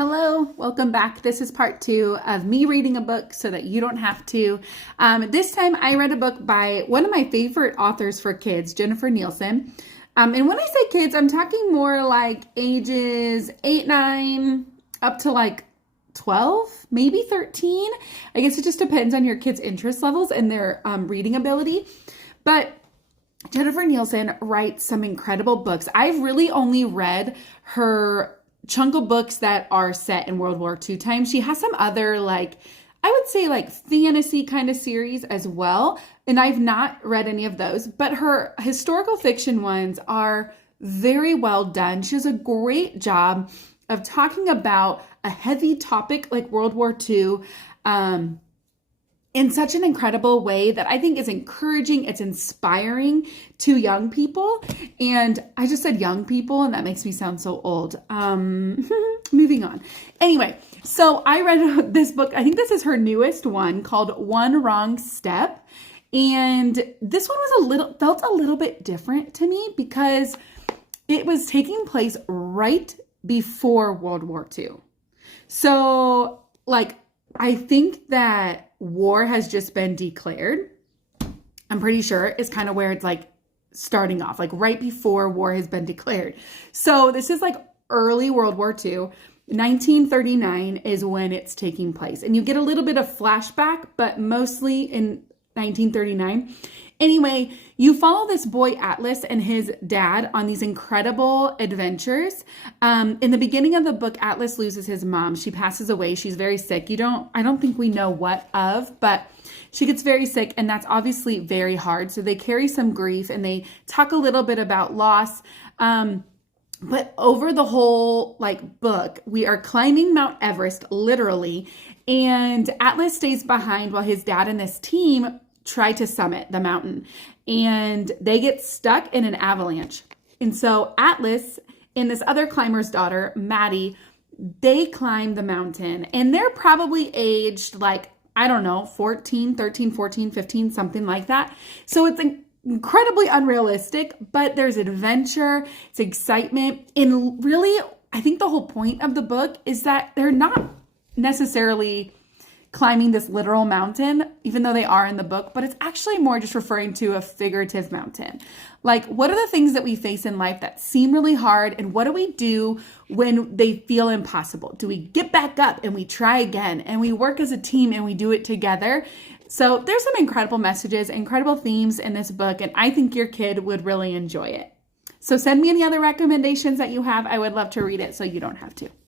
Hello, welcome back. This is part 2 of me reading a book so that you don't have to. This time I read a book by one of my favorite authors for kids, Jennifer Nielsen. And when I say kids, I'm talking more like ages 8, 9, up to like 12, maybe 13. I guess it just depends on your kids' interest levels and their reading ability. But Jennifer Nielsen writes some incredible books. I've really only read her chunk of books that are set in World War II time. She has some other I would say fantasy kind of series as well. And I've not read any of those, but her historical fiction ones are very well done. She does a great job of talking about a heavy topic like World War II, in such an incredible way that I think is encouraging. It's inspiring to young people. And I just said young people, and that makes me sound so old. Moving on. Anyway, so I read this book. I think this is her newest one called One Wrong Step. And this one was felt a little bit different to me because it was taking place right before World War II. So I think that war has just been declared. I'm pretty sure it's kind of where it's starting off, right before war has been declared. So this is early World War II. 1939 is when it's taking place. And you get a little bit of flashback, but mostly in 1939. Anyway, you follow this boy Atlas and his dad on these incredible adventures. In the beginning of the book, Atlas loses his mom. She passes away. She's very sick. I don't think we know what of, but she gets very sick, and that's obviously very hard. So they carry some grief, and they talk a little bit about loss. But over the whole book, we are climbing Mount Everest, literally, and Atlas stays behind while his dad and this team try to summit the mountain, and they get stuck in an avalanche. And so Atlas and this other climber's daughter, Maddie, they climb the mountain, and they're probably aged 13, 14, 15, something like that. So it's incredibly unrealistic, but there's adventure, it's excitement. And really, I think the whole point of the book is that they're not necessarily climbing this literal mountain, even though they are in the book, but it's actually more just referring to a figurative mountain. What are the things that we face in life that seem really hard, and what do we do when they feel impossible? Do we get back up and we try again, and we work as a team and we do it together? So there's some incredible messages, incredible themes in this book, and I think your kid would really enjoy it. So send me any other recommendations that you have. I would love to read it so you don't have to.